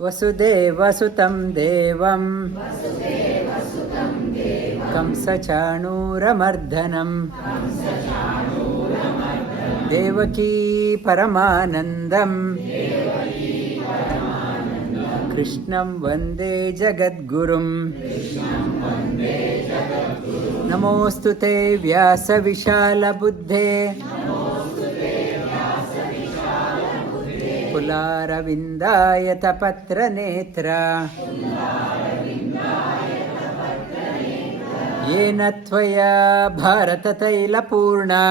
वसुदेवसुतं देवं कंसचाणूरमर्दनं देवकी परमानन्दं कृष्णं वन्दे जगद्गुरुं नमोऽस्तु ते व्यासविशालबुद्धे कुलारविन्दायतपत्रनेत्रा येन त्वया भारततैलपूर्णा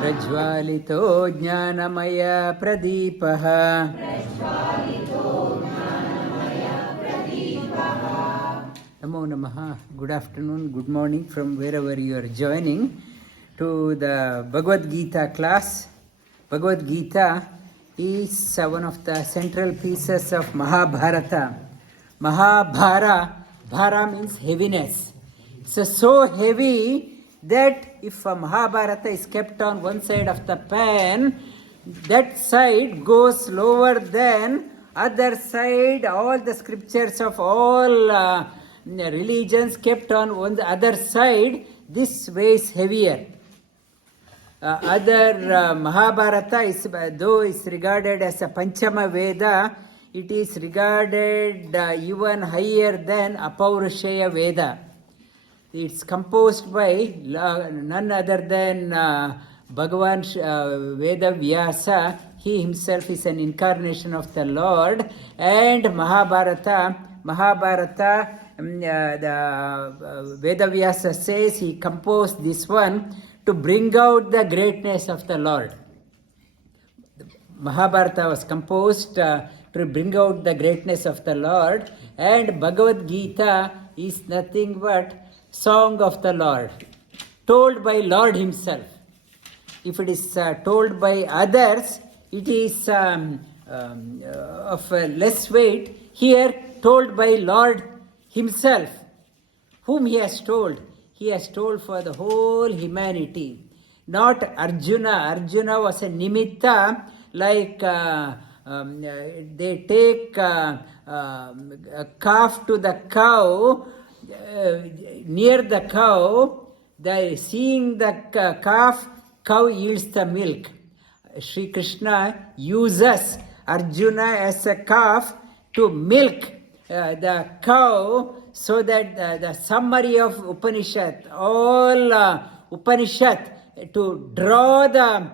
प्रज्वालितो ज्ञानमयप्रदीपः Namo Namaha. Good afternoon, good morning from wherever you are joining to the Bhagavad Gita class. Bhagavad Gita is one of the central pieces of Mahabharata. Bhara means heaviness. So heavy that if a Mahabharata is kept on one side of the pan, that side goes lower than other side. All the scriptures of all religions kept on one the other side, this weighs heavier. Mahabharata is, though is regarded as a Panchama Veda, it is regarded even higher than Apaurusheya Veda. It's composed by none other than Bhagavan Veda Vyasa. He himself is an incarnation of the Lord. And Mahabharata, the Veda Vyasa says he composed this one to bring out the greatness of the Lord. Mahabharata was composed to bring out the greatness of the Lord, and Bhagavad Gita is nothing but song of the Lord, told by Lord himself. If it is told by others, it is of less weight. Here, told by Lord himself. Whom he has told? He has told for the whole humanity. Not Arjuna. Arjuna was a nimitta, like they take a calf to the cow, near the cow, seeing the calf, cow yields the milk. Sri Krishna uses Arjuna as a calf to milk the cow, so that the summary of Upanishad, all Upanishad, to draw the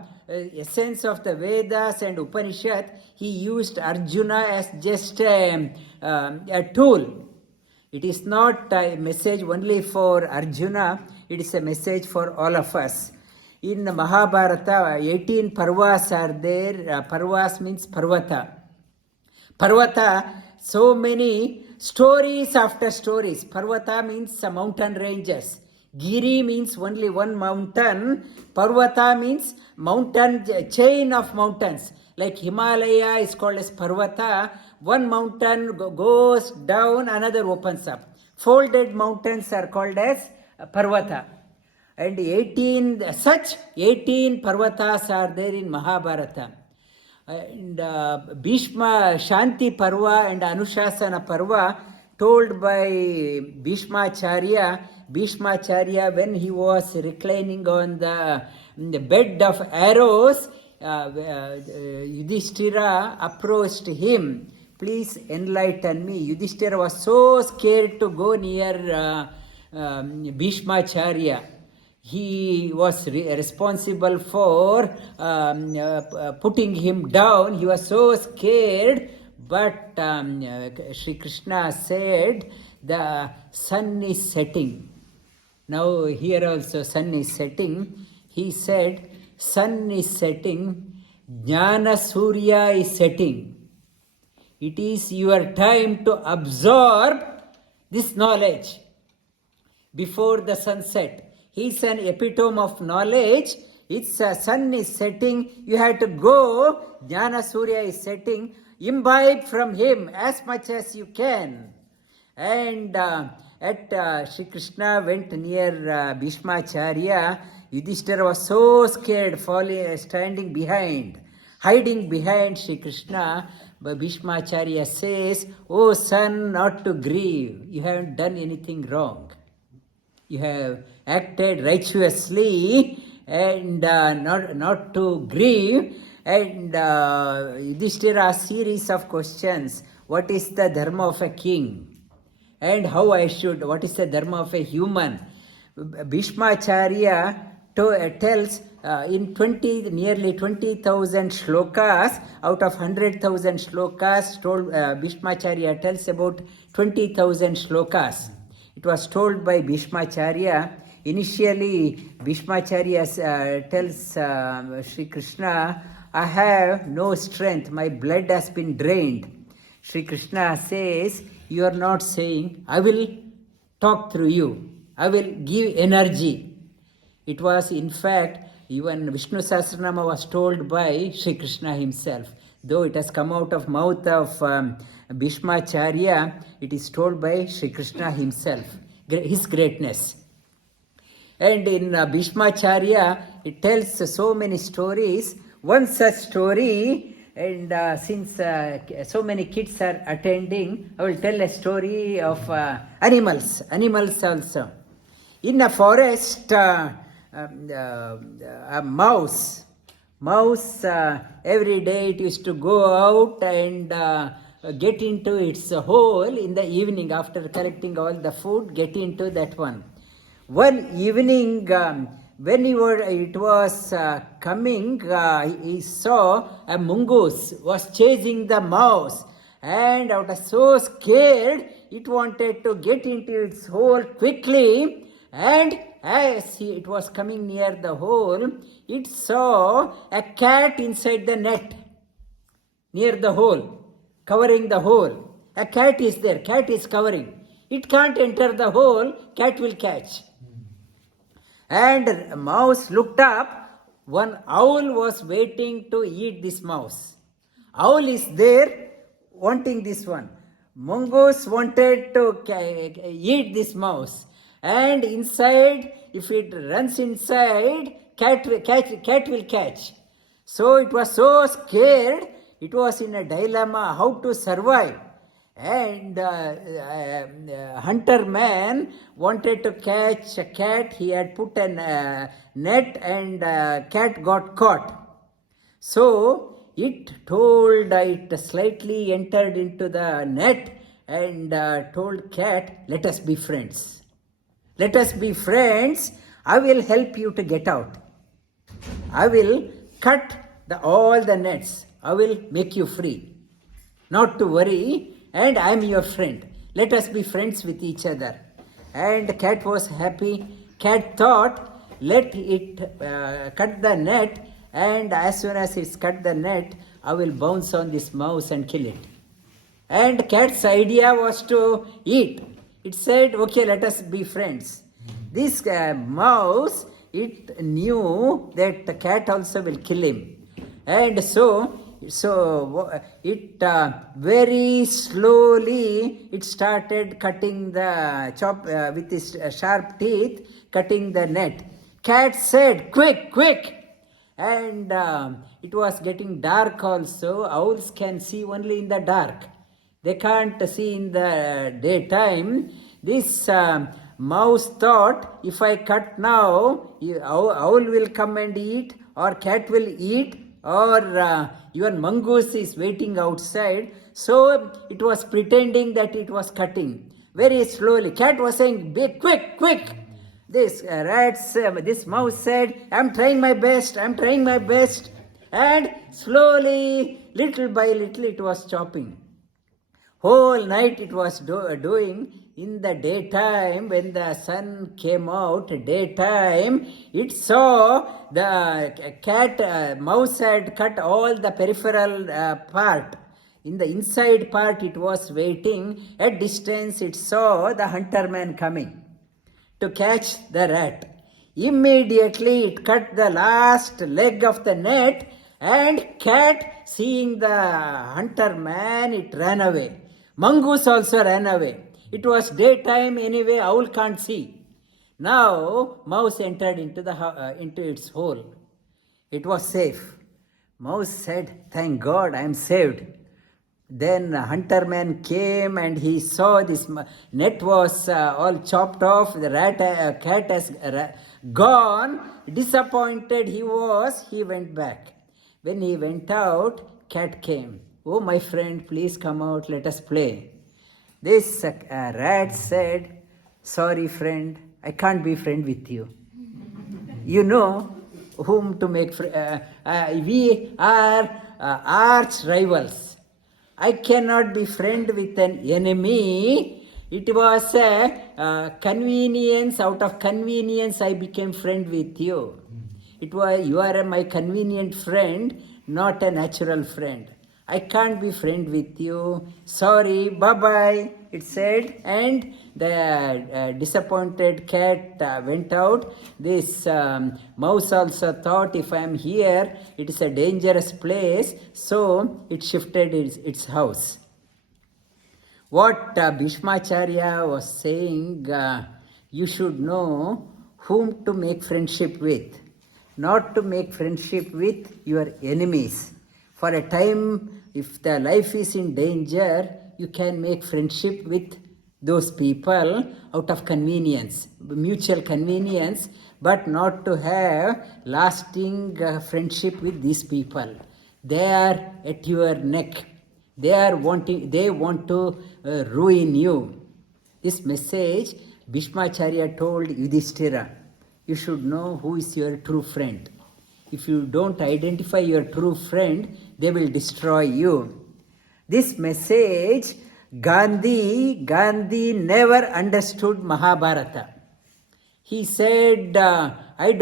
essence of the Vedas and Upanishad, he used Arjuna as just a tool. It is not a message only for Arjuna, it is a message for all of us. In the Mahabharata, 18 parvas are there. Parvas means Parvata. Parvata, so many stories after stories. Parvata means mountain ranges. Giri means only one mountain. Parvata means mountain, chain of mountains. Like Himalaya is called as Parvata. One mountain goes down, another opens up. Folded mountains are called as Parvata. And 18 Parvatas are there in Mahabharata. And Bhishma, Shanti Parva and Anushasana Parva, told by Bhishmacharya, when he was reclining on the bed of arrows, Yudhishthira approached him, please enlighten me. Yudhishthira was so scared to go near Bhishmacharya. He was responsible for putting him down. He was so scared, but Sri Krishna said, the sun is setting. Now here also sun is setting. He said, sun is setting, Jnana Surya is setting. It is your time to absorb this knowledge before the sunset. He is an epitome of knowledge. Its sun is setting. You have to go. Jnana Surya is setting. Imbibe from him as much as you can. And Sri Krishna went near Bhishmacharya. Yudhishthira was so scared, standing behind. Hiding behind Sri Krishna, Bhishmacharya says, "Oh son, not to grieve. You haven't done anything wrong. You have acted righteously and not to grieve." And Yudhishthira, a series of questions. What is the dharma of a king? And how I should, what is the dharma of a human? Bhishmacharya tells in nearly 20,000 shlokas, out of 100,000 shlokas, Bhishmacharya tells about 20,000 shlokas. It was told by Bhishmacharya. Initially, Bhishmacharya tells Sri Krishna, "I have no strength, my blood has been drained." Sri Krishna says, "You are not saying, I will talk through you. I will give energy." It was, in fact, even Vishnu Sahasranama was told by Sri Krishna himself. Though it has come out of mouth of Bhishmacharya, it is told by Sri Krishna himself, his greatness. And in Bhishmacharya, it tells so many stories. One such story, and since so many kids are attending, I will tell a story of animals also. In a forest, a mouse, every day it used to go out and get into its hole in the evening after collecting all the food, get into that one. One evening, when it was coming, he saw a mongoose was chasing the mouse, and it was so scared, it wanted to get into its hole quickly, and as it was coming near the hole, it saw a cat inside the net, near the hole, covering the hole. A cat is there, cat is covering. It can't enter the hole, cat will catch. And mouse looked up, one owl was waiting to eat this mouse. Owl is there wanting this one. Mongoose wanted to eat this mouse. And inside, if it runs inside, cat will catch. So it was so scared, it was in a dilemma how to survive. And hunter man wanted to catch a cat. He had put a net, and cat got caught. So it slightly entered into the net and told cat, "Let us be friends. Let us be friends. I will help you to get out. I will cut all the nets. I will make you free. Not to worry. And I am your friend. Let us be friends with each other." And cat was happy. Cat thought, let it cut the net, and as soon as it's cut the net, I will bounce on this mouse and kill it. And cat's idea was to eat. It said, "Okay, let us be friends." This mouse, it knew that the cat also will kill him. And so it very slowly it started cutting the with its sharp teeth, cutting the net. Cat said, "Quick, quick!" And it was getting dark also. Owls can see only in the dark. They can't see in the daytime. This mouse thought, if I cut now, owl will come and eat, or cat will eat, or even mongoose is waiting outside. So it was pretending that it was cutting very slowly. Cat was saying, "Be quick, quick." This this mouse said, "I'm trying my best, I'm trying my best." And slowly, little by little, it was chopping. Whole night it was doing. In the daytime, when the sun came out, daytime, it saw the mouse had cut all the peripheral part. In the inside part, it was waiting. At distance, it saw the hunter man coming to catch the rat. Immediately, it cut the last leg of the net, and cat, seeing the hunter man, it ran away. Mongoose also ran away. It was daytime anyway, owl can't see. Now, mouse entered into its hole. It was safe. Mouse said, "Thank God, I am saved." Then hunter man came and he saw this net was all chopped off. The cat has gone. Disappointed he was. He went back. When he went out, cat came. "Oh, my friend, please come out. Let us play." This rat said, "Sorry, friend, I can't be friend with you. You know whom to make we are arch rivals. I cannot be friend with an enemy. It was a convenience. Out of convenience, I became friend with you. It was you are my convenient friend, not a natural friend. I can't be friend with you. Sorry, bye-bye," it said. And the disappointed cat went out. This mouse also thought, if I am here, it is a dangerous place. So it shifted its house. What Bhishmacharya was saying, you should know whom to make friendship with. Not to make friendship with your enemies. For a time, if the life is in danger, you can make friendship with those people out of convenience, mutual convenience, but not to have lasting friendship with these people. They are at your neck. They want to ruin you. This message Bhishmacharya told Yudhishthira. You should know who is your true friend. If you don't identify your true friend, they will destroy you. This message, Gandhi never understood Mahabharata. He said, I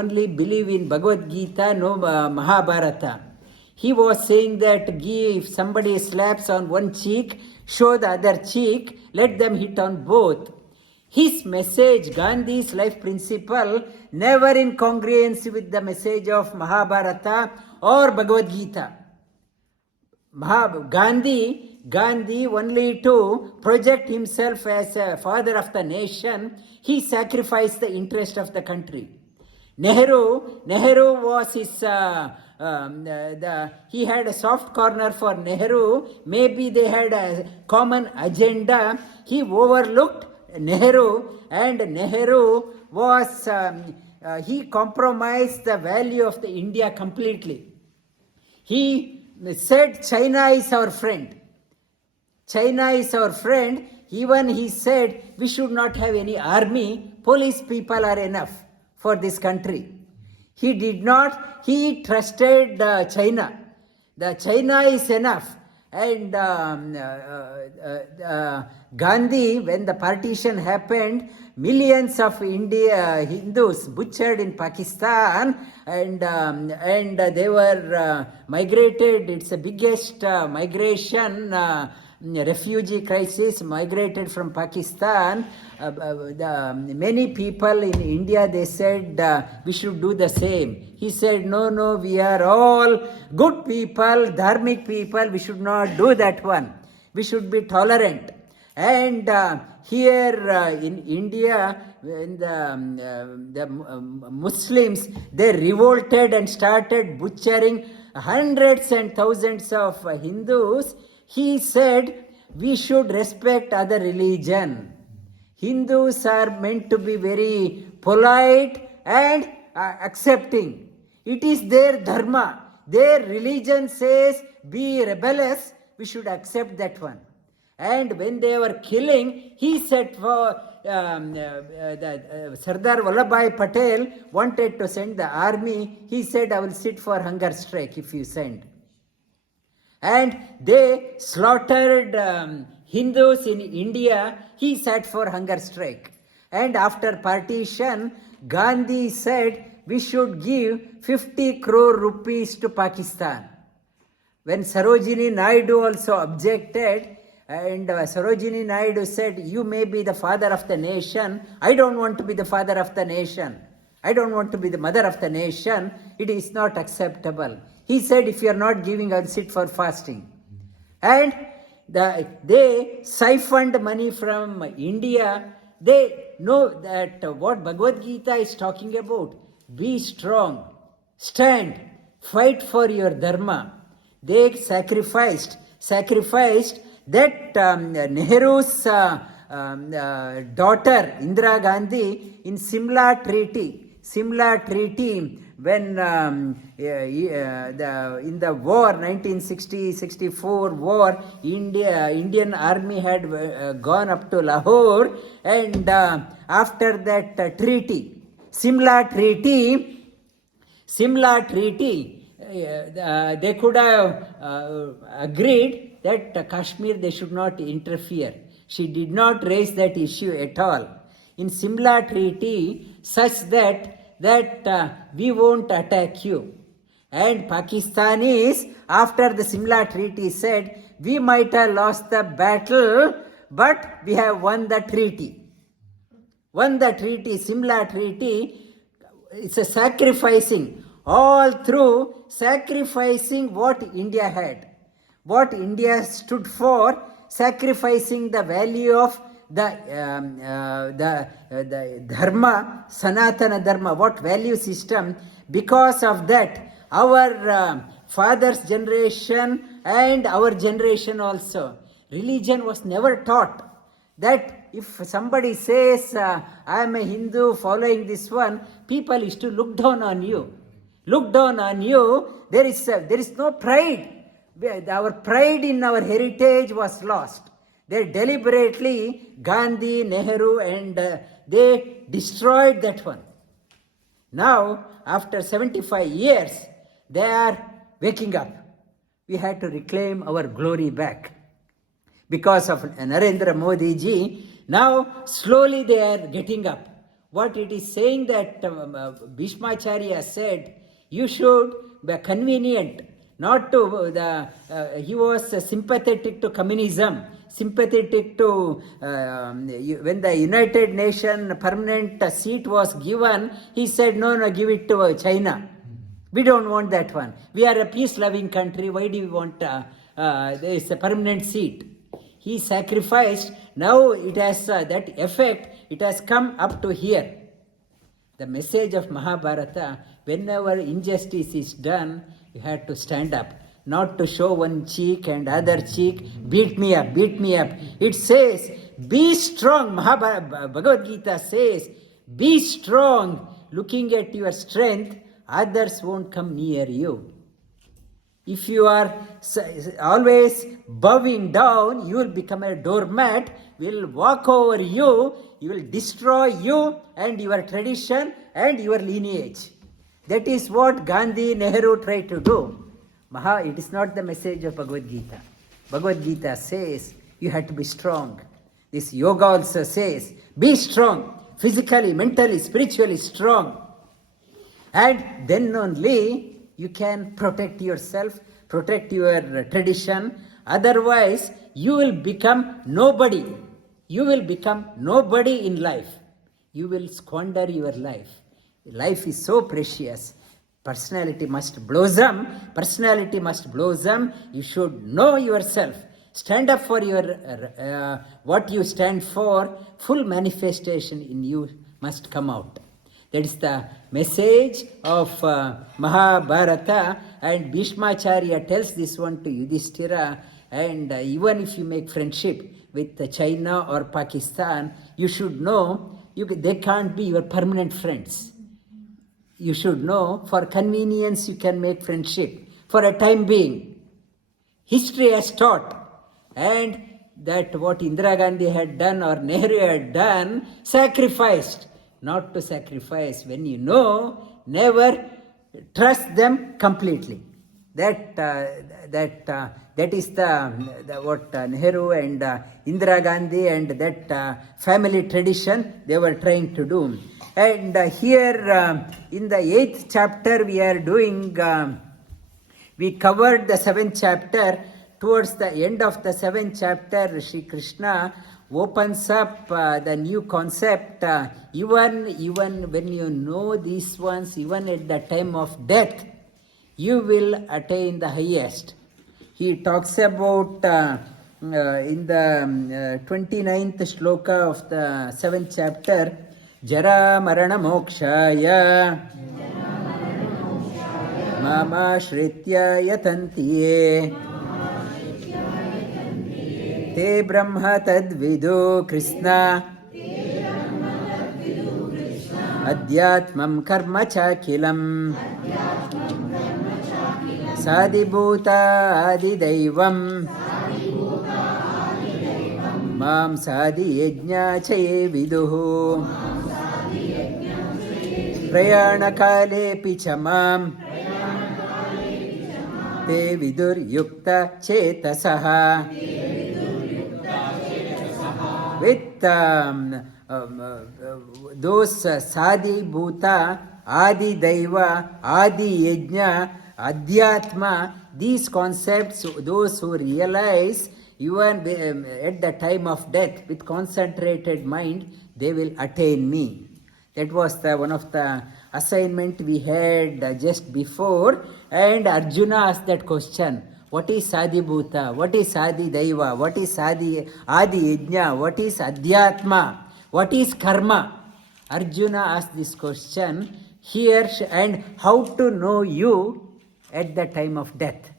only believe in Bhagavad Gita, no Mahabharata. He was saying that if somebody slaps on one cheek, show the other cheek, let them hit on both. His message, Gandhi's life principle, never in congruence with the message of Mahabharata or Bhagavad Gita. Gandhi only to project himself as a father of the nation, he sacrificed the interest of the country. Nehru was his, he had a soft corner for Nehru. Maybe they had a common agenda. He overlooked Nehru, and Nehru was, he compromised the value of the India completely. He said China is our friend. China is our friend. Even he said we should not have any army. Police people are enough for this country. He did not, he trusted China. The China is enough. And Gandhi, when the partition happened, millions of Hindus butchered in Pakistan, and they were migrated. It's the biggest migration, refugee crisis, migrated from Pakistan. Many people in India, they said we should do the same. He said, no, we are all good people, dharmic people, we should not do that one. We should be tolerant. And here in India, when the Muslims, they revolted and started butchering hundreds and thousands of Hindus. He said, we should respect other religion. Hindus are meant to be very polite and accepting. It is their dharma. Their religion says, be rebellious, we should accept that one. And when they were killing, he said for Sardar Vallabhbhai Patel wanted to send the army. He said, I will sit for hunger strike if you send. And they slaughtered Hindus in India. He sat for hunger strike. And after partition, Gandhi said, we should give 50 crore rupees to Pakistan. When Sarojini Naidu also objected, and Sarojini Naidu said, you may be the father of the nation. I don't want to be the father of the nation. I don't want to be the mother of the nation. It is not acceptable. He said, if you are not giving, I'll sit for fasting. And they siphoned money from India. They know that what Bhagavad Gita is talking about. Be strong. stand, fight for your dharma. They sacrificed that Nehru's daughter Indira Gandhi in Simla Treaty, when in the war 1960-64 war, Indian army had gone up to Lahore, and after that treaty, Simla Treaty, they could have agreed that Kashmir they should not interfere. She did not raise that issue at all. In Simla Treaty, such that we won't attack you. And Pakistanis, after the Simla Treaty, said, we might have lost the battle, but we have won the treaty. Simla Treaty. It's a sacrificing, all through sacrificing what India had, what India stood for, sacrificing the value of the dharma, Sanatana dharma, what value system. Because of that, our father's generation and our generation also, religion was never taught. That if somebody says, I am a Hindu following this one, people used to look down on you. There is no pride. Our pride in our heritage was lost. They deliberately, Gandhi, Nehru, and they destroyed that one. Now, after 75 years, they are waking up. We had to reclaim our glory back. Because of Narendra Modi ji, now slowly they are getting up. What it is saying that Bhishmacharya said, you should be convenient, not to he was sympathetic to communism, sympathetic to when the United Nations permanent seat was given, he said, no, give it to China. We don't want that one. We are a peace-loving country. Why do we want there is a permanent seat? He sacrificed. Now it has that effect. It has come up to here. The message of Mahabharata, whenever injustice is done, you have to stand up. Not to show one cheek and other cheek, beat me up. It says, be strong. Bhagavad Gita says, be strong. Looking at your strength, others won't come near you. If you are always bowing down, you will become a doormat, will walk over you, you will destroy you and your tradition and your lineage. That is what Gandhi, Nehru tried to do. It is not the message of Bhagavad Gita. Bhagavad Gita says you have to be strong. This yoga also says, be strong, physically, mentally, spiritually strong. And then only you can protect yourself, protect your tradition. Otherwise, you will become nobody. You will become nobody in life. You will squander your life. Life is so precious. Personality must blossom. You should know yourself. Stand up for your what you stand for. Full manifestation in you must come out. That is the message of Mahabharata, and Bhishmacharya tells this one to Yudhishthira. And even if you make friendship with China or Pakistan, you should know they can't be your permanent friends. You should know, for convenience you can make friendship for a time being. History has taught, and that what Indira Gandhi had done or Nehru had done, sacrificed. Not to sacrifice. When you know, never trust them completely. That is the what Nehru and Indira Gandhi and that family tradition they were trying to do. And here in the 8th chapter we are doing, we covered the 7th chapter. Towards the end of the 7th chapter, Sri Krishna opens up the new concept. Even when you know these ones, even at the time of death, you will attain the highest. He talks about in the 29th sloka of the 7th chapter, Jara Marana Mokshaya mamashritya yatanti ye te brahma tadvidu krishna adhyatmam karma chakilam sadibhuta adidaivam mam sadi yajna chaye viduhu prayana kale pichamam te vidur yukta chetasaha with those sadi bhuta, adi daiva, adi yajna, adhyatma, these concepts, those who realize even at the time of death with concentrated mind, they will attain me. That was one of the assignment we had just before, and Arjuna asked that question. What is Sadi Bhuta? What is Sadi Daiva? What is Adi Yajna? What is Adhyatma? What is Karma? Arjuna asked this question here, and how to know you at the time of death.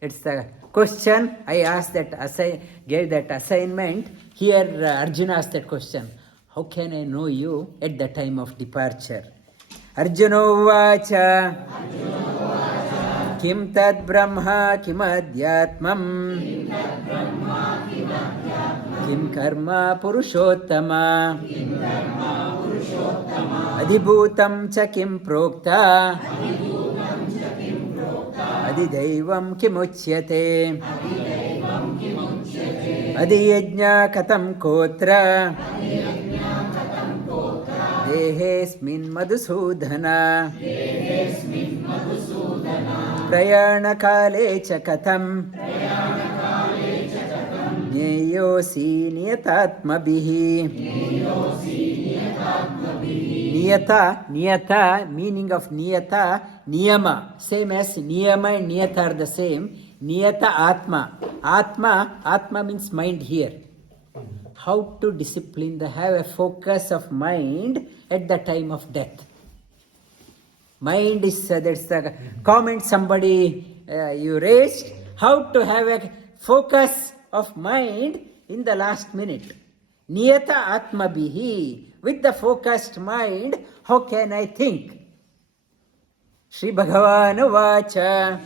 It's the question I asked that gave that assignment. Here Arjuna asked that question. How can I know you at the time of departure? Arjuna vacha kim tad brahma kim adhyatmam kim karma purushottama adibhutam cha kim prokta adidaivam kim uchyate adiyajna katam kotra Dehesmin madhusudhana prayana kale cha katham Nyeyosi niyatatmabhihi Niyata, meaning of niyata, niyama. Same as niyama and niyata are the same. Niyata atma. Atma means mind here. How to discipline have a focus of mind at the time of death. Mind is, that's the comment somebody you raised. How to have a focus of mind in the last minute. Niyata atma bihi. With the focused mind, how can I think? Shri Bhagavan vacha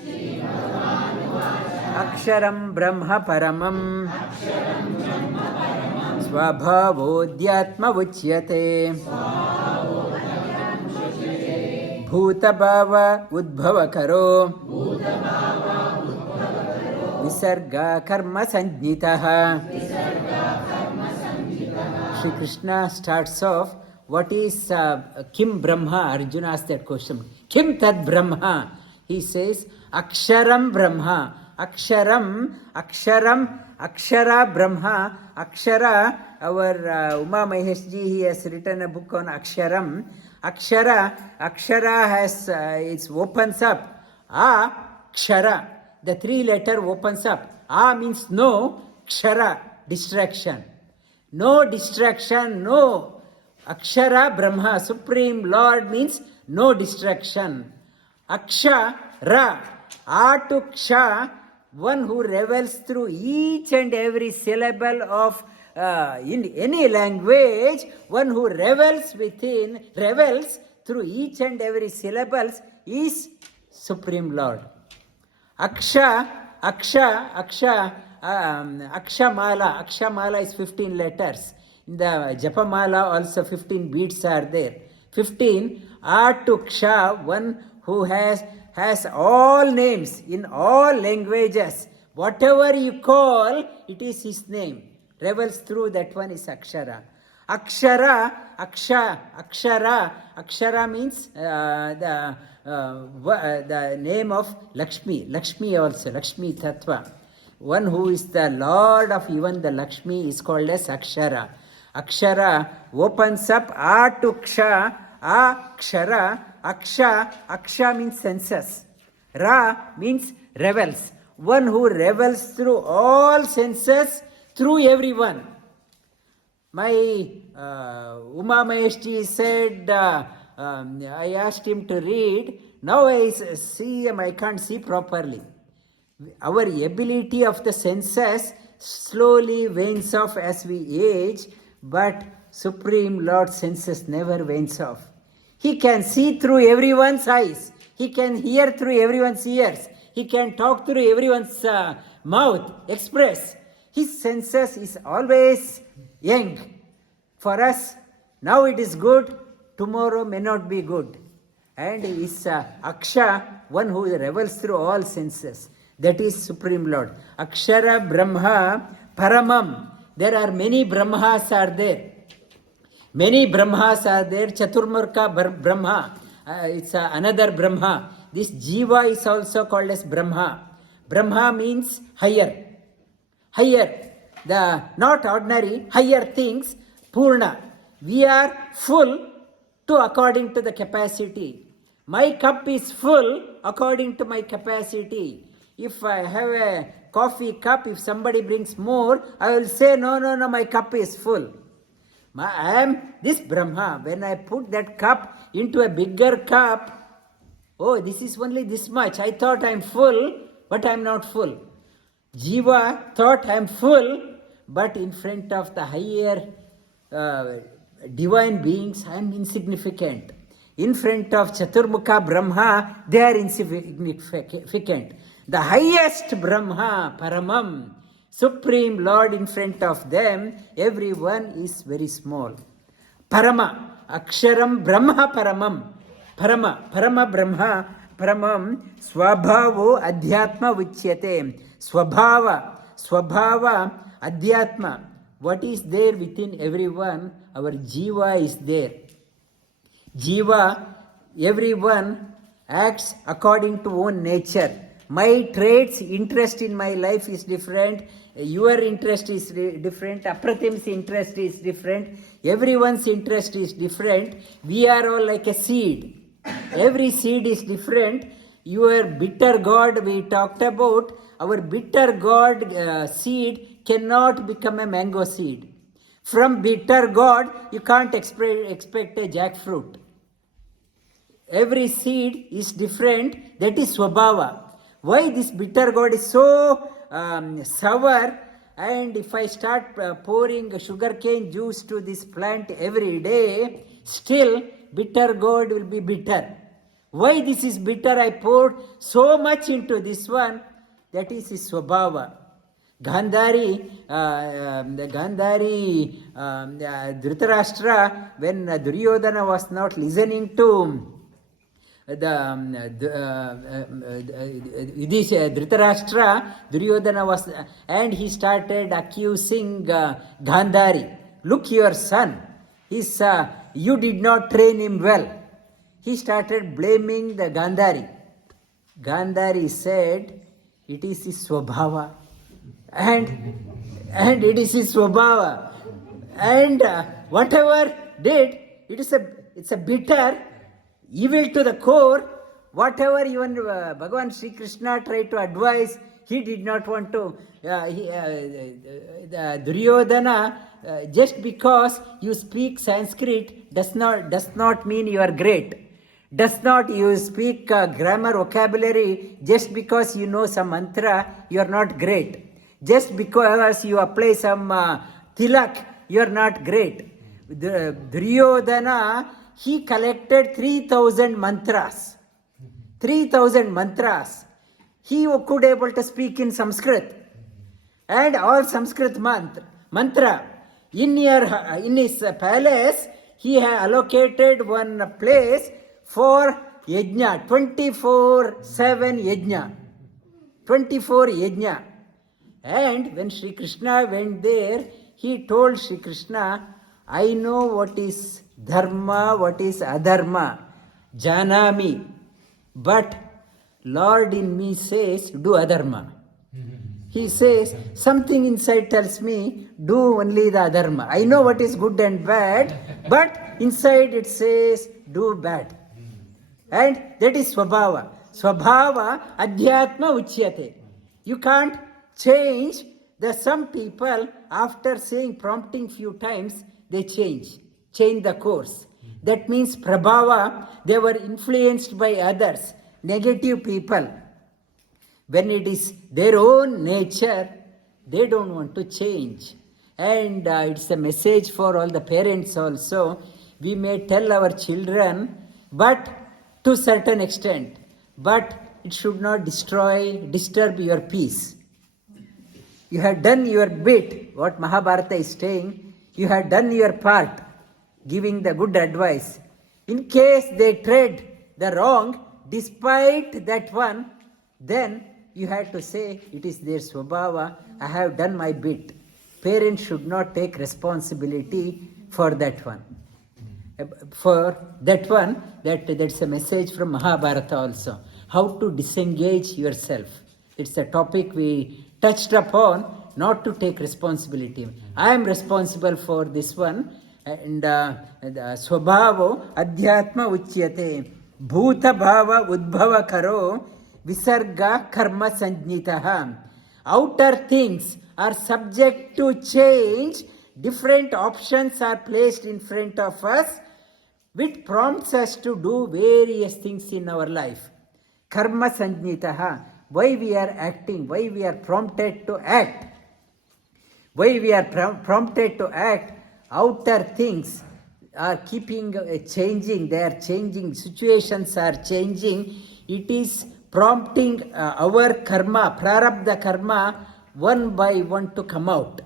Aksharam Brahma Paramam Svabhavodhyatma Uchyate Bhutabhava Udbhava Karo Nisarga Karma Sanjnitaha. Shri Krishna starts off, what is Kim Brahma? Arjuna asked that question. Kim Tad Brahma? He says, Aksharam Brahma. Akshara Brahma. Akshara, our Uma Maheshji, he has written a book on Aksharam. Akshara has, it opens up. Kshara, the 3-letter opens up. Means no, Kshara, distraction. No distraction, no. Akshara Brahma, Supreme Lord means no distraction. Akshara, to Ksha, one who revels through each and every syllable of in any language, one who revels through each and every syllables is Supreme Lord. Akshamala is 15 letters. In the Japamala also 15 beads are there. 15. To Ksha, one who has all names in all languages. Whatever you call, it is his name. Revels through, that one is Akshara. Akshara means the name of Lakshmi also, Lakshmi Tattva. One who is the Lord of even the Lakshmi is called as Akshara. Akshara opens up to Ksha, Akshara, Aksha means senses. Ra means revels. One who revels through all senses, through everyone. My Uma Maheshji said, I asked him to read. Now I see him, I can't see properly. Our ability of the senses slowly wanes off as we age, but Supreme Lord's senses never wanes off. He can see through everyone's eyes. He can hear through everyone's ears. He can talk through everyone's mouth, express. His senses is always young. For us, now it is good, tomorrow may not be good. And he is Aksha, one who revels through all senses. That is Supreme Lord. Akshara Brahma Paramam. There are many Brahmas are there. Many Brahmas are there. Chaturmurka Brahma. It's another Brahma. This Jiva is also called as Brahma. Brahma means higher. Higher. The not ordinary, higher things. Purna. We are full to according to the capacity. My cup is full according to my capacity. If I have a coffee cup, if somebody brings more, I will say, no, my cup is full. I am this Brahma. When I put that cup into a bigger cup, oh, this is only this much. I thought I am full, but I am not full. Jiva thought I am full, but in front of the higher divine beings, I am insignificant. In front of Chaturmukha Brahma, they are insignificant. The highest Brahma, Paramam, Supreme Lord, in front of them, everyone is very small. Parama, Aksharam Brahma Paramam. Parama Brahma Paramam, Swabhavo Adhyatma Vichyate. Swabhava Adhyatma. What is there within everyone? Our Jiva is there. Jiva, everyone acts according to own nature. My traits, interest in my life is different. Your interest is different. Apratim's interest is different. Everyone's interest is different. We are all like a seed. Every seed is different. Your bitter gourd we talked about. Our bitter gourd seed cannot become a mango seed. From bitter gourd, you can't expect a jackfruit. Every seed is different. That is Swabhava. Why this bitter gourd is so sour? And if I start pouring sugarcane juice to this plant every day, still bitter gourd will be bitter. Why this is bitter? I poured so much into this one. That is his Swabhava. Gandhari, Dhritarashtra, when Duryodhana was not listening to Dhritarashtra, Duryodhana was, and he started accusing Gandhari. Look, your son, you did not train him well. He started blaming the Gandhari. Gandhari said, it is his Swabhava. And it is his Swabhava. And whatever did, it's a bitter, evil to the core. Whatever even Bhagavan Sri Krishna tried to advise, he did not want to. Duryodhana, just because you speak Sanskrit does not mean you are great. Does not you speak grammar vocabulary, just because you know some mantra, you are not great. Just because you apply some tilak, you are not great. Duryodhana, he collected 3,000 mantras. 3,000 mantras. He could able to speak in Sanskrit. And all Sanskrit mantra. In his palace, he had allocated one place for yajna, 24/7 yajna. 24 yajna. And when Sri Krishna went there, he told Sri Krishna, I know what is dharma, what is adharma, janami. But Lord in me says, do adharma. He says, something inside tells me, do only the adharma. I know what is good and bad, but inside it says, do bad. And that is Swabhava. Swabhava Adhyatma Uchyate. You can't change. Some people, after saying prompting few times, they change the course. That means prabhava, they were influenced by others, negative people. When it is their own nature, they don't want to change. And it's a message for all the parents also. We may tell our children, but to certain extent, but it should not disturb your peace. You have done your bit, what Mahabharata is saying, you have done your part, giving the good advice. In case they tread the wrong, despite that one, then you have to say, it is their swabhava, I have done my bit. Parents should not take responsibility for that one. For that one, that's a message from Mahabharata also. How to disengage yourself. It's a topic we touched upon, not to take responsibility. I am responsible for this one. And swabhavo adhyatma uchyate bhuta bhava udbhava karo visarga karma sanjnitaha. Outer things are subject to change. Different options are placed in front of us, which prompts us to do various things in our life. Karma sanjnitaha. Why we are acting, why we are prompted to act. Why we are prompted to act, outer things are keeping changing, they are changing, situations are changing. It is prompting our karma, prarabdha karma, one by one to come out.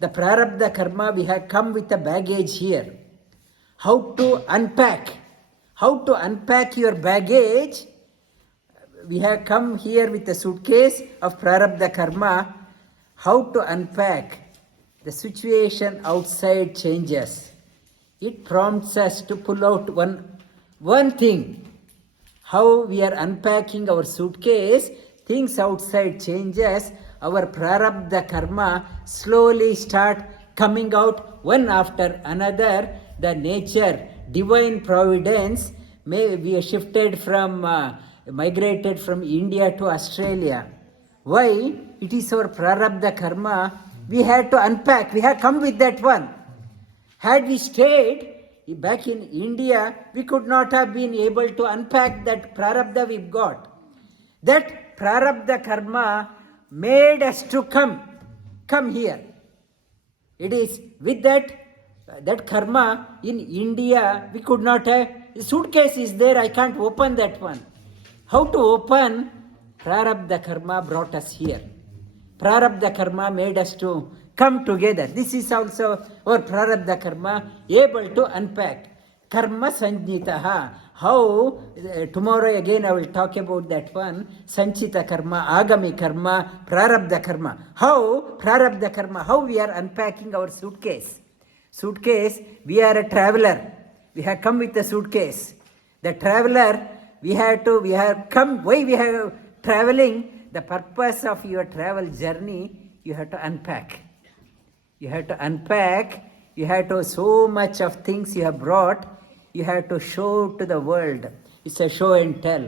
The prarabdha karma, we have come with a baggage here. How to unpack your baggage? We have come here with a suitcase of prarabdha karma. How to unpack? The situation outside changes. It prompts us to pull out one thing. How we are unpacking our suitcase, things outside changes, our prarabdha karma slowly start coming out one after another. The nature, divine providence, we are shifted from, migrated from India to Australia. Why? It is our prarabdha karma. We had to unpack. We have come with that one. Had we stayed back in India, we could not have been able to unpack that prarabdha we've got. That prarabdha karma made us to come here. It is with that karma in India, we could not have. The suitcase is there, I can't open that one. How to open? Prarabdha karma brought us here. Prarabdha karma made us to come together. This is also our prarabdha karma, able to unpack. Karma sanjnitaha. How, tomorrow again I will talk about that one. Sanchita karma, agami karma, prarabdha karma. How, prarabdha karma, how we are unpacking our suitcase. Suitcase, we are a traveler. We have come with a suitcase. The traveler, we have come, why we are traveling? The purpose of your travel journey, you have to unpack. You have to unpack, you have to, so much of things you have brought, you have to show to the world. It's a show and tell.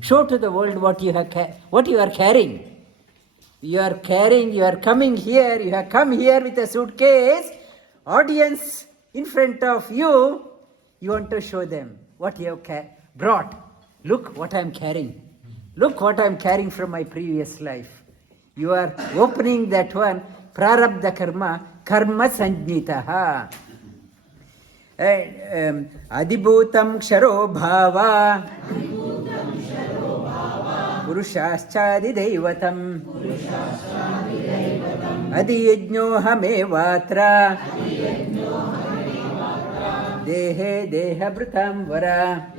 Show to the world what you are carrying. You are coming here, you have come here with a suitcase, audience in front of you, you want to show them what you have brought. Look what I am carrying. Look what I am carrying from my previous life. You are opening that one, prarabdha karma, karma sanjnitaha. Adibhutam ksharo bhava, purushāschādi deivatam, adiyajño hamevatra, dehe deha bhrutam vara.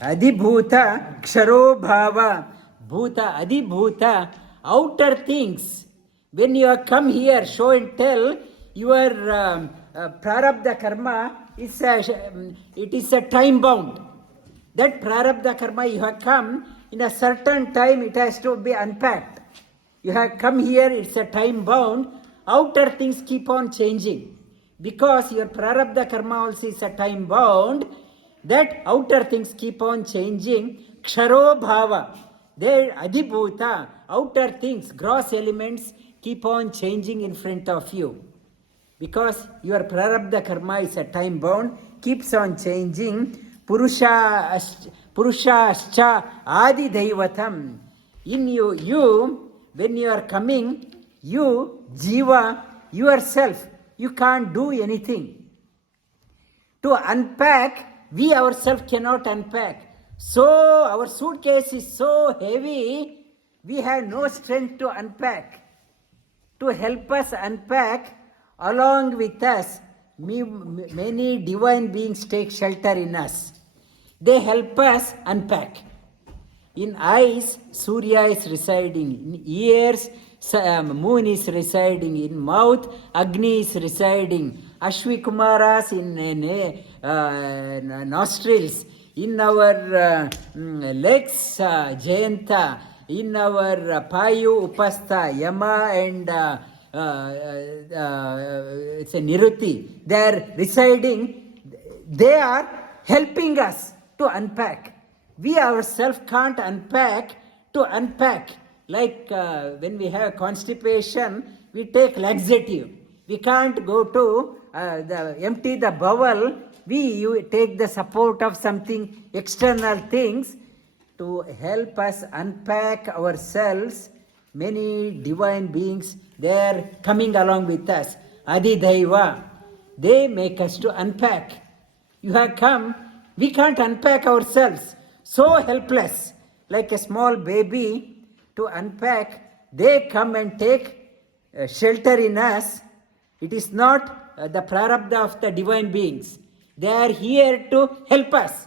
Adibhuta ksharo bhava. Bhuta, adibhuta, outer things. When you have come here, show and tell, your prarabdha karma, it is a time bound. That prarabdha karma you have come, in a certain time it has to be unpacked. You have come here, it's a time bound. Outer things keep on changing. Because your prarabdha karma also is a time bound, that outer things keep on changing. Ksharo bhava. There, adibhuta, outer things, gross elements keep on changing in front of you. Because your prarabdha karma is a time bound, keeps on changing. Purushascha adi daivatam. In you, when you are coming, you, jiva, yourself, you can't do anything. To unpack, we ourselves cannot unpack. So our suitcase is so heavy, we have no strength to unpack. To help us unpack, along with us, many divine beings take shelter in us. They help us unpack. In eyes, Surya is residing. In ears, moon is residing. In mouth, Agni is residing. Ashwikumaras in nostrils. In our legs, Jayanta. In our Payu, Upastha, Yama and it's a Niruti. They are residing. They are helping us to unpack. We ourselves can't unpack to unpack. Like when we have constipation, we take laxative. We can't go to empty the bowel. We take the support of something, external things, to help us unpack ourselves. Many divine beings, they are coming along with us. Adi Daiva. They make us to unpack. You have come, we can't unpack ourselves. So helpless, like a small baby, to unpack. They come and take shelter in us. It is not the prarabdha of the divine beings. They are here to help us.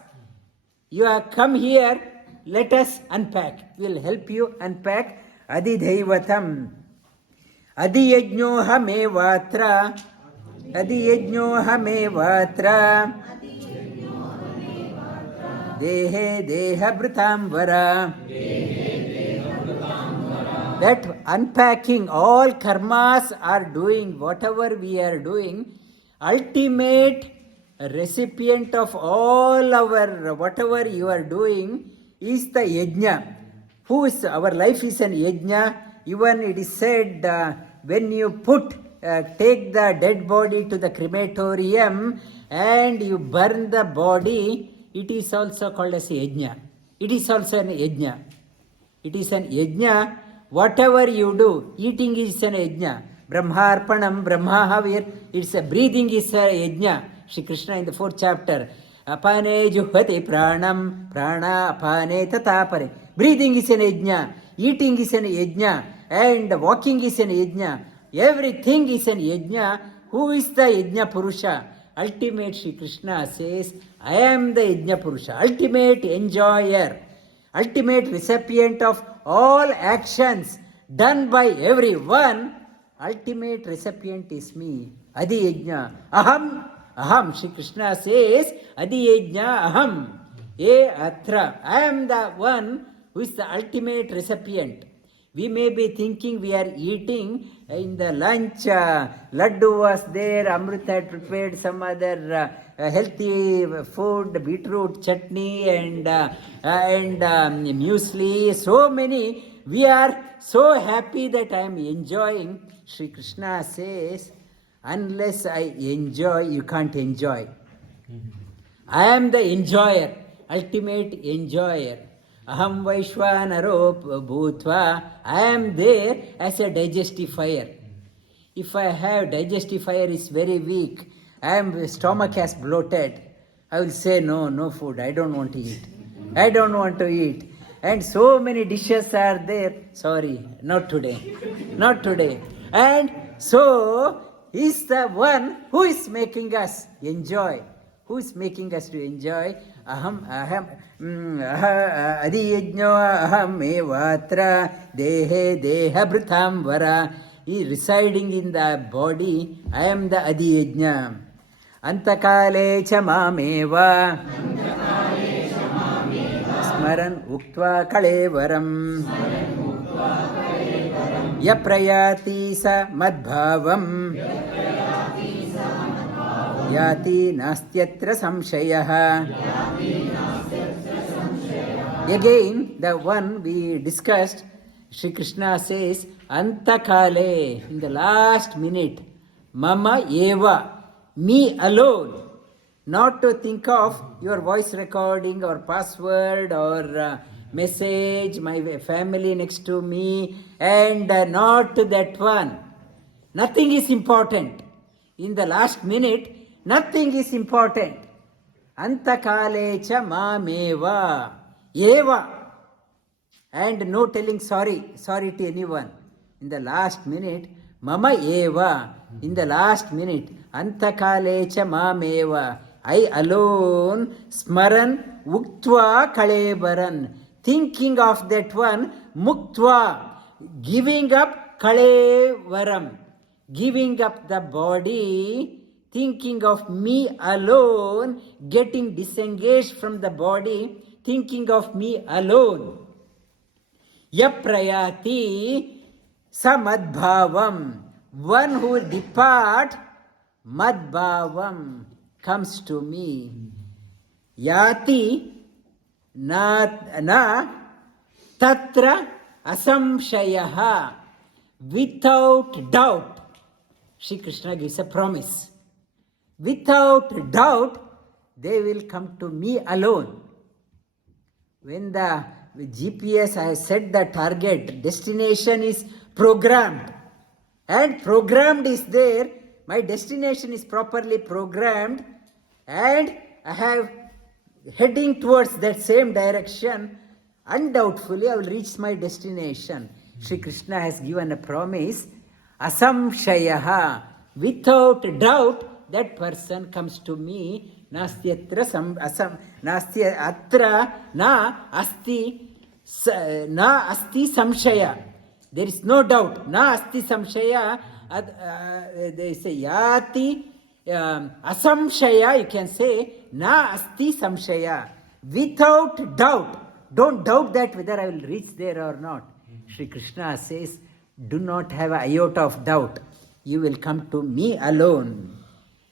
You have come here, let us unpack. We will help you unpack. Adi Daivatam. Adi Yajno Hame Vatra. Adi Yajno Hame Vatra. Dehe Deha Bhritambara. That unpacking, all karmas are doing, whatever we are doing, ultimate recipient of all our, whatever you are doing, is the yajna. Who is, our life is an yajna. Even it is said, when you take the dead body to the crematorium and you burn the body, it is also called as a yajna. It is also an yajna. It is an yajna. Whatever you do, eating is an yajna. Brahmarpanam, Brahmahavir, it's a breathing is a yajna. Shri Krishna in the 4th chapter. Apane juhvati pranam, prana apane tatapare. Breathing is an yajna. Eating is an yajna. And walking is an yajna. Everything is an yajna. Who is the yajna purusha? Ultimate Shri Krishna says, I am the yajna purusha. Ultimate enjoyer. Ultimate recipient of all actions done by everyone. Ultimate recipient is me. Adi yajna. Aham. Aham. Shri Krishna says, Adi yajna aham. E atra. I am the one who is the ultimate recipient. We may be thinking we are eating in the lunch, laddu was there, Amrit had prepared some other healthy food, beetroot chutney and muesli, so many. We are so happy that I am enjoying. Shri Krishna says, unless I enjoy, you can't enjoy. I am the enjoyer, ultimate enjoyer. Aham Vaishwanaro Bhutva. I am there as a digestive fire. If I have digestive fire is very weak, stomach has bloated, I will say no food, I don't want to eat. I don't want to eat. And so many dishes are there. Sorry, not today. Not today. And so, He's the one who is making us enjoy. Who is making us to enjoy? Aham adi yajno aham evatra dehe deha bhritambara. He residing in the body. I am the adi yajna. Antakale cha mameva smaran uktva kalevaram yaprayati sa madbhavam yati nastyatra samshayah. Again, the one we discussed, Shri Krishna says, Antakale, in the last minute, Mama eva, me alone. Not to think of your voice recording or password or message, my family next to me, and not that one. Nothing is important. In the last minute, nothing is important. Antakalecha mameva, eva. And no telling sorry to anyone. In the last minute, mama eva. In the last minute, antakalecha mameva. I alone, smaran uktva kalevaran. Thinking of that one, muktva. Giving up kalevaram. Giving up the body, thinking of me alone, getting disengaged from the body, thinking of me alone. Yaprayati samadbhavam. One who will depart, madbhavam, comes to me. Yati na tatra asamshayaha. Without doubt. Shri Krishna gives a promise. Without doubt, they will come to me alone. When the GPS has set the target, destination is programmed. And programmed is there, my destination is properly programmed, and I have heading towards that same direction, undoubtedly I will reach my destination. Shri Krishna has given a promise. Asamshayaha, without doubt, that person comes to me. Nasti atra na asti samshaya. There is no doubt. Na asti samshaya. They say yati asamshaya. You can say na asti samshaya. Without doubt. Don't doubt that whether I will reach there or not. Shri Krishna says, do not have an iota of doubt. You will come to me alone.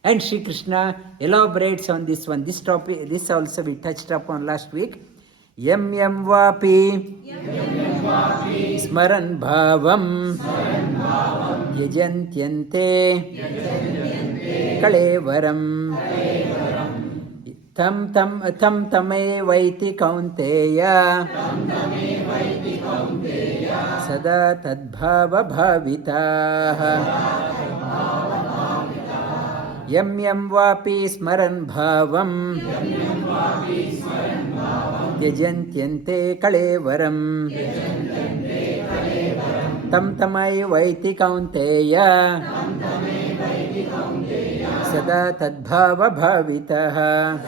And Shri Krishna elaborates on this one. This topic, this also we touched upon last week. Yam yam vapi smaran bhavam yajantyante kalevaram tam tame vaiti kaunteya sada tadbhava bhavitaha. Yam yam vapi smaran bhavam yajantyante kalevaram tam tamai vaiti kaunteya sada tadbhava bhavitaha.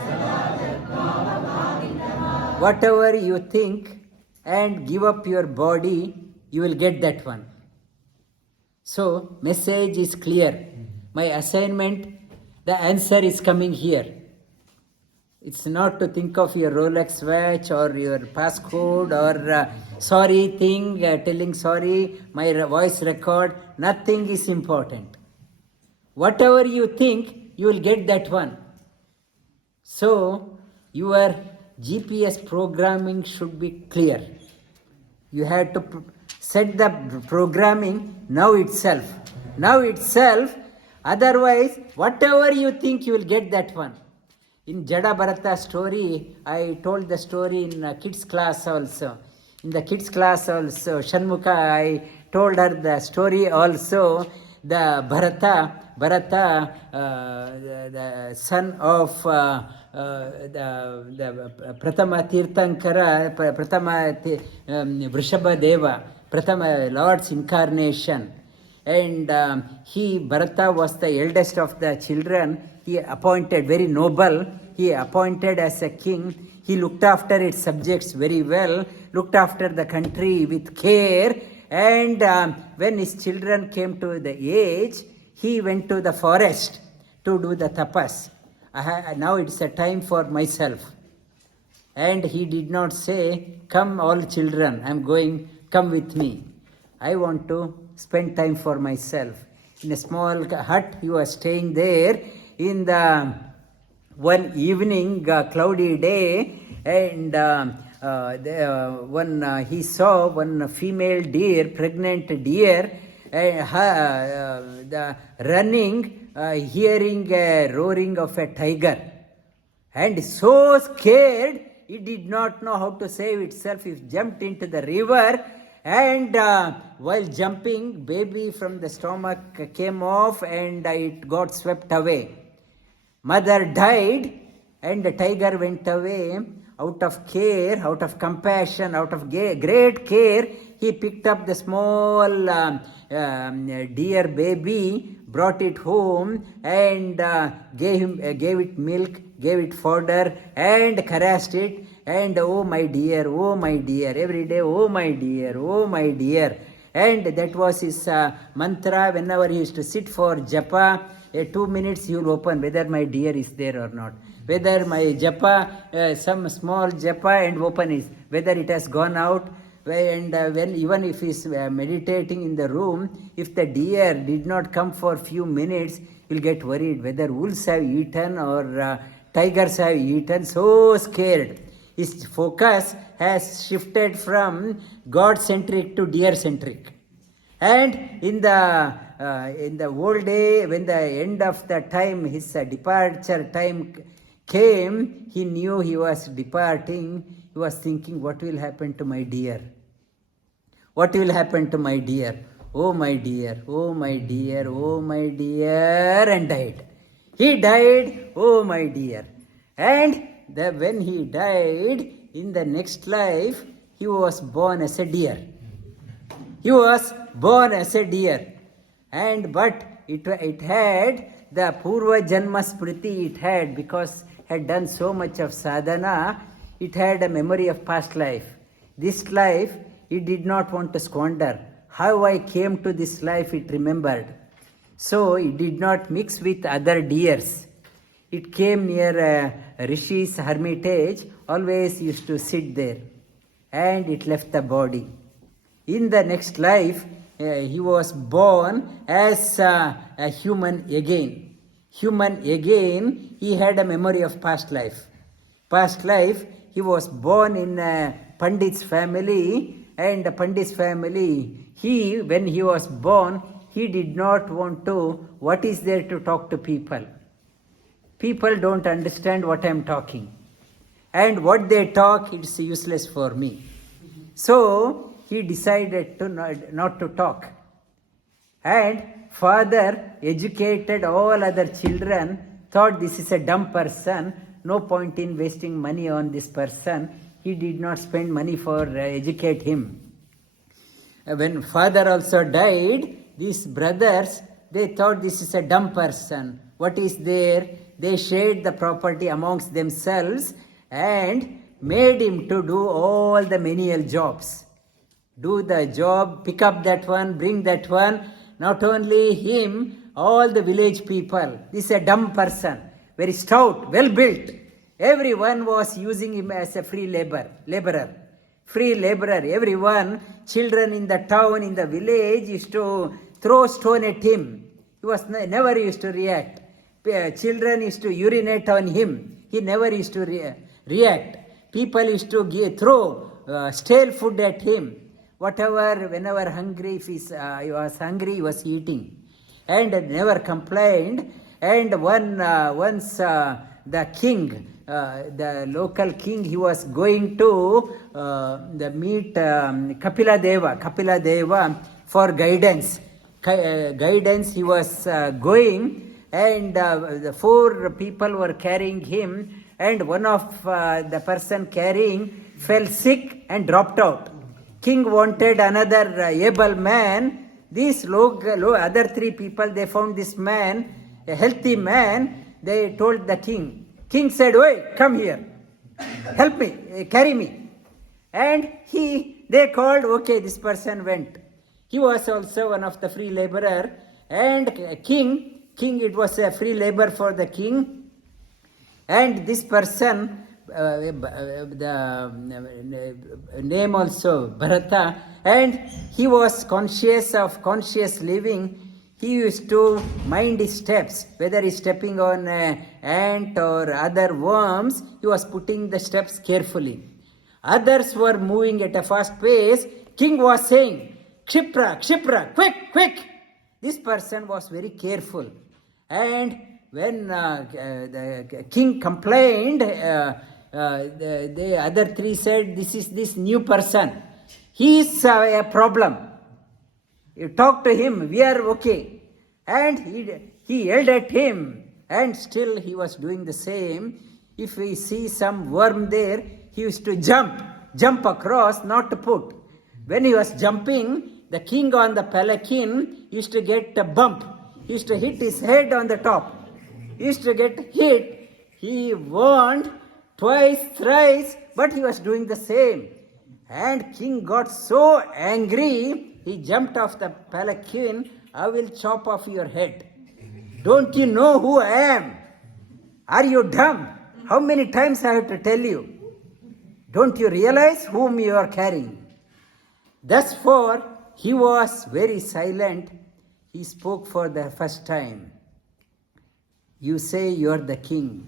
Whatever you think and give up your body, you will get that one. So, message is clear. My assignment, the answer is coming here. It's not to think of your Rolex watch or your passcode or sorry thing, telling sorry, my voice record. Nothing is important. Whatever you think, you will get that one. So, your GPS programming should be clear. You have to set the programming now itself. Otherwise, whatever you think, you will get that one. In Jada Bharata story, I told the story in kids class also. In the kids class also, Shanmukha, I told her the story also. The Bharata, the son of the Pratama Tirthankara, Pratama Vrishabhadeva, Pratama Lord's incarnation. And Bharata was the eldest of the children. He appointed, very noble, he appointed as a king. He looked after its subjects very well, looked after the country with care. And when his children came to the age, he went to the forest to do the tapas. Now it's a time for myself. And he did not say, come all children, I'm going, come with me. I want to spend time for myself. In a small hut, he was staying there in the one evening, cloudy day, and he saw one female deer, pregnant deer, the running, hearing a roaring of a tiger. And so scared, it did not know how to save itself. It jumped into the river, and while jumping, baby from the stomach came off and it got swept away. Mother died, and the tiger went away. Out of care, out of compassion, out of great care, he picked up the small deer baby, brought it home, and gave it milk, gave it fodder, and caressed it. And oh my dear, every day, oh my dear. And that was his mantra. Whenever he used to sit for japa, 2 minutes he will open whether my deer is there or not. Whether my japa, some small japa, and open it, whether it has gone out. And when even if he is meditating in the room, if the deer did not come for few minutes, he will get worried whether wolves have eaten or tigers have eaten. So scared. His focus has shifted from God-centric to deer-centric. And in the old day, when the end of the time, his departure time came, he knew he was departing. He was thinking, what will happen to my deer? What will happen to my deer? Oh my dear, and died. He died, oh my dear. And when he died, in the next life, he was born as a deer. He was born as a deer. But it had the Purva Janma Smriti, it had, because had done so much of sadhana, it had a memory of past life. This life, it did not want to squander. How I came to this life, it remembered. So it did not mix with other deers. It came near a Rishi's hermitage, always used to sit there. And it left the body. In the next life, he was born as a human again. He had a memory of past life. Past life, he was born in a Pandit's family, and the Pandit's family, when he was born, he did not want to, what is there to talk to people? People don't understand what I am talking. And what they talk, it's useless for me. So, he decided to not to talk. And father educated all other children, thought this is a dumb person, no point in wasting money on this person. He did not spend money for educate him. When father also died, these brothers, they thought this is a dumb person. What is there? They shared the property amongst themselves and made him to do all the menial jobs. Do the job, pick up that one, bring that one. Not only him, all the village people. This is a dumb person, very stout, well built. Everyone was using him as a free laborer. Free laborer. Everyone, children in the town, in the village, used to throw stone at him. He was never used to react. Children used to urinate on him. He never used to react. People used to throw stale food at him. Whatever, whenever hungry, if he was hungry, he was eating. And never complained. And once the king, the local king, he was going to meet Kapila Deva for guidance. He was going, and the 4 people were carrying him, and one of the person carrying fell sick and dropped out. King wanted another able man. These other 3 people, they found this man, a healthy man. They told the king. King said, "Oi, come here, help me, carry me." And they called. Okay, this person went. He was also one of the free laborer. And king, it was a free labor for the king. And this person, the name also Bharata, and he was conscious living. He used to mind his steps, whether he's stepping on an ant or other worms, he was putting the steps carefully. Others were moving at a fast pace. King was saying, Kshipra, Kshipra, quick, quick. This person was very careful. And when the king complained, the other three said, this is this new person. He is a problem. You talk to him, we are okay. And he yelled at him, and still he was doing the same. If we see some worm there, he used to jump across, not to put. When he was jumping, the king on the palanquin used to get a bump. He used to hit his head on the top. He used to get hit. He warned twice, thrice, but he was doing the same. And king got so angry, he jumped off the palanquin. I will chop off your head. Don't you know who I am? Are you dumb? How many times I have to tell you? Don't you realize whom you are carrying? Thus far, he was very silent. He spoke for the first time. You say you are the king.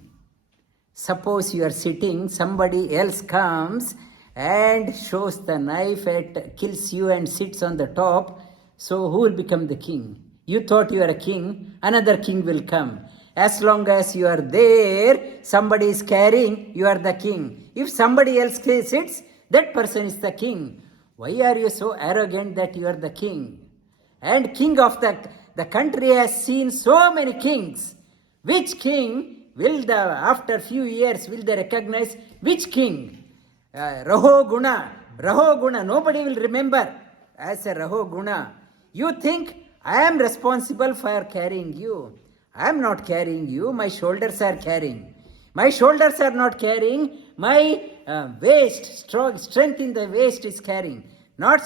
Suppose you are sitting, somebody else comes and shows the knife, kills you and sits on the top. So who will become the king? You thought you are a king, another king will come. As long as you are there, somebody is carrying, you are the king. If somebody else sits, that person is the king. Why are you so arrogant that you are the king? And king of the country has seen so many kings. Which king will after few years, will they recognize which king? Raho Guna, nobody will remember as a Raho Guna. You think I am responsible for carrying you. I am not carrying you, my shoulders are carrying. My shoulders are not carrying, my strength in the waist is carrying. Not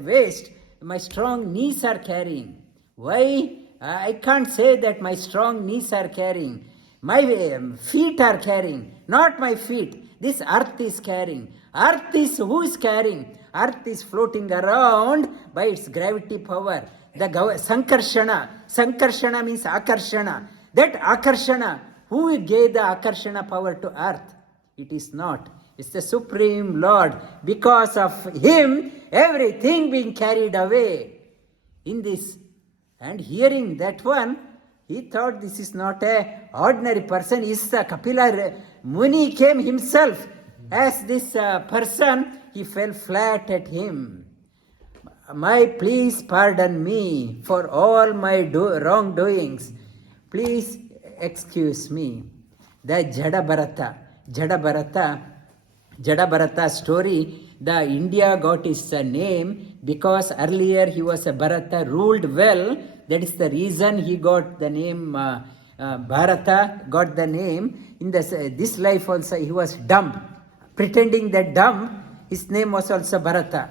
waist, my strong knees are carrying. Why? I can't say that my strong knees are carrying. My feet are carrying, not my feet. This earth is carrying. Earth is who is carrying? Earth is floating around by its gravity power. The Sankarshana means Akarshana. That Akarshana, who gave the Akarshana power to earth? It is not. It's the Supreme Lord. Because of Him, everything being carried away. In this, and hearing that one, he thought this is not a ordinary person. Is the Kapila Muni came himself as this person. He fell flat at him. Please pardon me for all my wrongdoings. Please excuse me. The Jada Bharata story, the India got its name because earlier he was a Bharata, ruled well. That is the reason he got the name Bharata, got the name. In this life also he was dumb. Pretending that dumb, his name was also Bharata.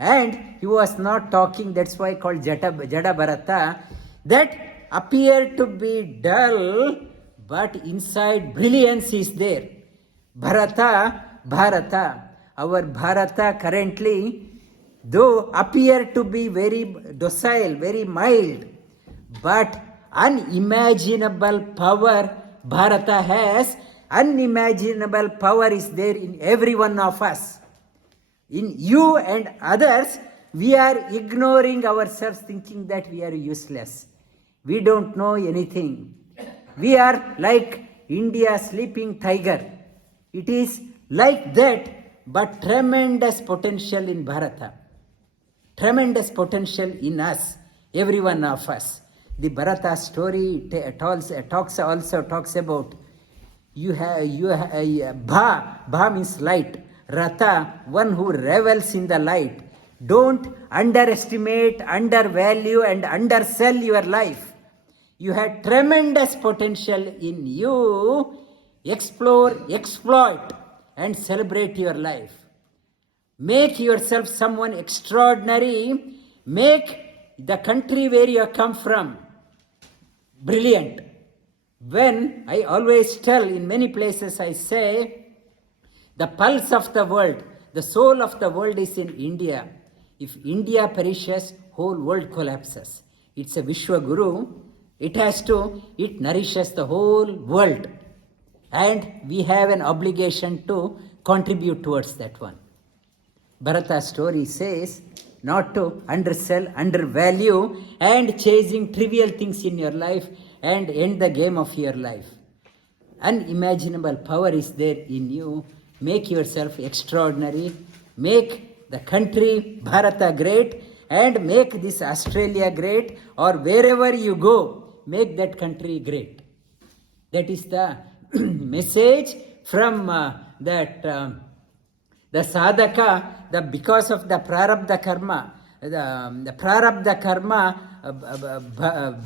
And he was not talking, that's why called Jada Bharata. That appeared to be dull, but inside brilliance is there. Bharata, our Bharata currently, though appear to be very docile, very mild, but unimaginable power Bharata has. Unimaginable power is there in every one of us. In you and others, we are ignoring ourselves, thinking that we are useless. We don't know anything. We are like India's sleeping tiger. It is like that, but tremendous potential in Bharata. Tremendous potential in us, every one of us. The Bharata story talks about Bha means light. Rata, one who revels in the light. Don't underestimate, undervalue and undersell your life. You had tremendous potential in you. Explore, exploit and celebrate your life. Make yourself someone extraordinary. Make the country where you come from brilliant. When I always tell, in many places I say, the pulse of the world, the soul of the world is in India. If India perishes, whole world collapses. It's a Vishwa Guru. It nourishes the whole world. And we have an obligation to contribute towards that one. Bharata story says, not to undersell, undervalue, and chasing trivial things in your life and end the game of your life. Unimaginable power is there in you. Make yourself extraordinary. Make the country Bharata great, and make this Australia great, or wherever you go, make that country great. That is the message from the sadhaka, because of the prarabdha karma. The prarabdha karma,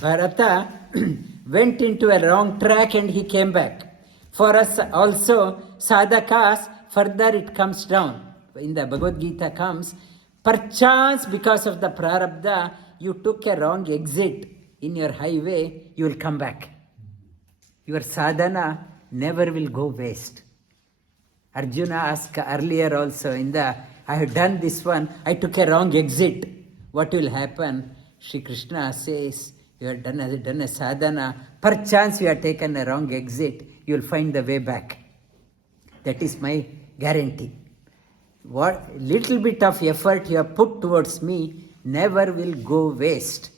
Bharata went into a wrong track and he came back. For us also, sadhakas, further it comes down. In the Bhagavad Gita comes, perchance because of the prarabdha, you took a wrong exit in your highway, you will come back. Your sadhana never will go waste. Arjuna asked earlier also I have done this one, I took a wrong exit. What will happen? Shri Krishna says, you have done a sadhana, perchance you have taken a wrong exit, you will find the way back. That is my guarantee. What little bit of effort you have put towards me never will go waste.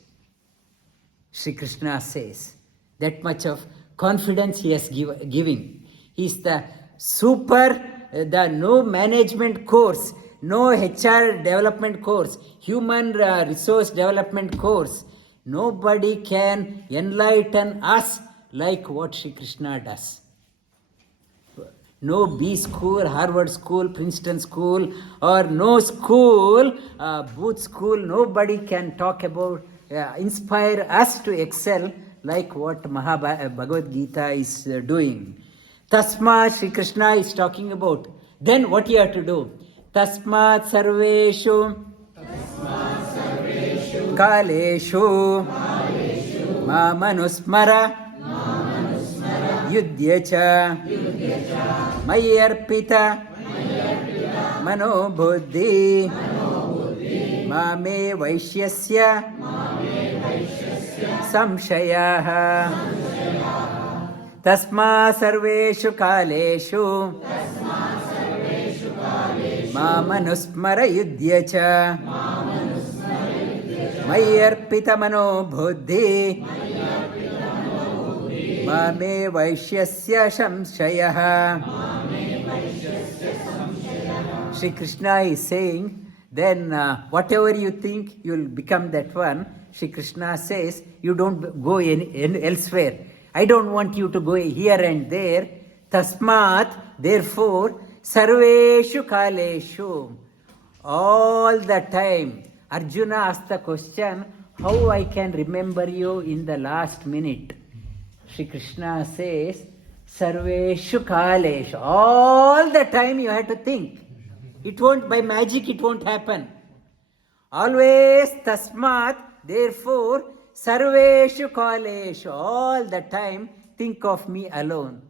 Shri Krishna says, that much of confidence he has given. He is the no management course, no HR development course, human resource development course. Nobody can enlighten us like what Shri Krishna does. No B school, Harvard school, Princeton school, or no school, Booth school, nobody can talk about, inspire us to excel like what Bhagavad Gita is doing. Tasmat, Shri Krishna is talking about. Then what you have to do? Tasmat sarveshu kaleshu mamanusmara yudhyacha mayarpita manobuddhi mame vaishyasya samshayaha. Tasma sarveshu kaleshu mamanusmara yudhyacha mayarpita mano buddhi mame vaishyasya samshayaha. Shri Krishna is saying, then whatever you think, you will become that one. Shri Krishna says, you don't go elsewhere. I don't want you to go here and there. Tasmat, therefore, sarveshu kaleshu. All the time. Arjuna asked the question, how I can remember you in the last minute? Shri Krishna says, sarveshu kaleshu. All the time you have to think. It won't, by magic it won't happen. Always tasmat, therefore, sarveshu kaleshu. All the time think of me alone.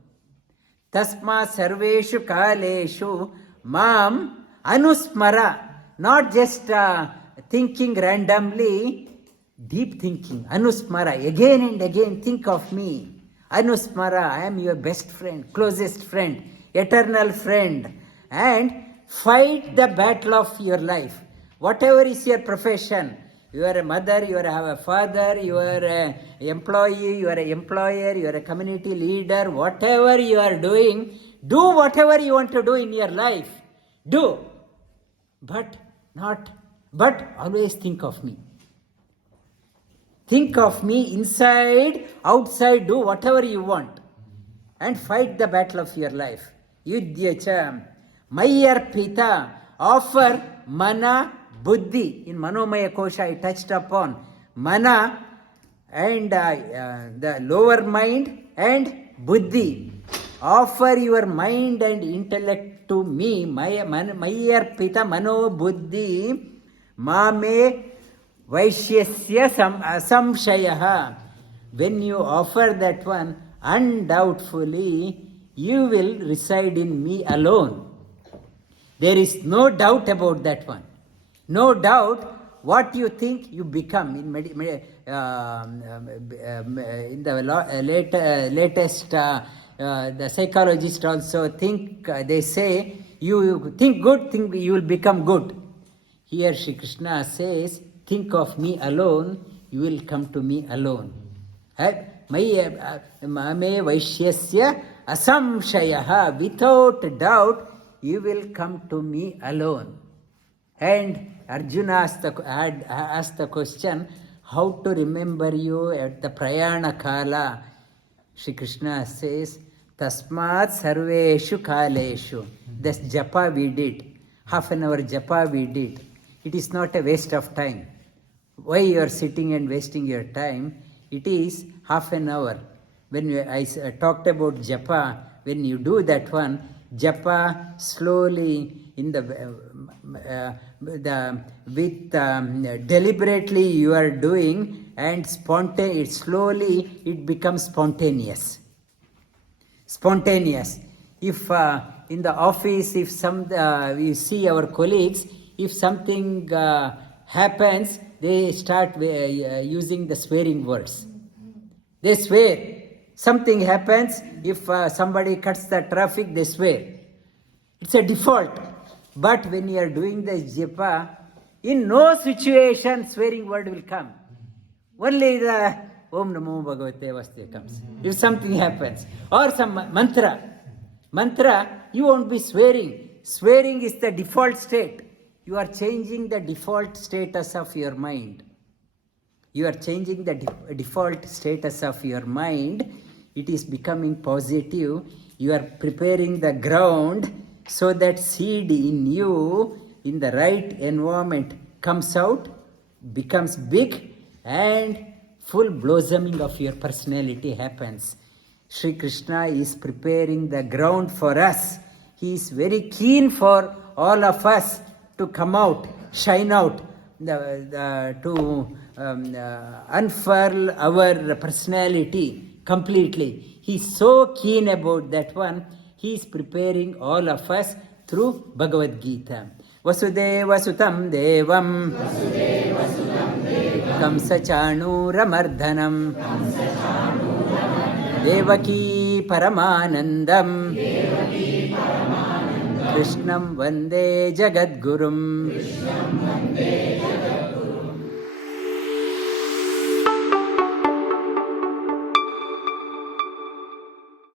Tasma sarveshu kaleshu mam anusmara. Not just thinking randomly, deep thinking. Anusmara. Again and again think of me. Anusmara. I am your best friend, closest friend, eternal friend. And fight the battle of your life. Whatever is your profession, you are a mother, you are a father, you are an employee, you are an employer, you are a community leader, whatever you are doing, do whatever you want to do in your life. Do. But always think of me. Think of me inside, outside, do whatever you want. And fight the battle of your life. Yudhyacha. Mayarpita, offer mana, buddhi. In Manomaya Kosha I touched upon mana and the lower mind and buddhi. Offer your mind and intellect to me. Mayarpita mano buddhi mame vaishyasya samshayaha. When you offer that one, undoubtedly you will reside in me alone. There is no doubt about that one. No doubt what you think you become. In the latest, the psychologists also think, they say, you think good, think you will become good. Here Shri Krishna says, think of me alone, you will come to me alone. Mame Vaishyasya asamshayaha, without doubt, you will come to me alone. And Arjuna asked the question, how to remember you at the prayana kala? Shri Krishna says, tasmat sarveshu kaleshu. This japa we did, half an hour japa we did. It is not a waste of time. Why you are sitting and wasting your time? It is half an hour. When I talked about japa, when you do that one, japa slowly in deliberately you are doing, and slowly it becomes spontaneous. Spontaneous. If in the office, if we see our colleagues, if something happens, they start using the swearing words. They swear. Something happens, if somebody cuts the traffic, they swear. It's a default. But when you are doing the japa, in no situation swearing word will come. Only the Om Namo Bhagavate Vasudeva comes. If something happens. Or some mantra. Mantra, you won't be swearing. Swearing is the default state. You are changing the default status of your mind. You are changing the default status of your mind. It is becoming positive. You are preparing the ground so that seed in you, in the right environment, comes out, becomes big, and full blossoming of your personality happens. Sri Krishna is preparing the ground for us. He is very keen for all of us to come out, shine out, to unfurl our personality completely. He is so keen about that one. He is preparing all of us through Bhagavad Gita. Vasudeva Sutam Devam Kamsa Chanura Devaki Paramanandam Krishnam Vande Jagadgurum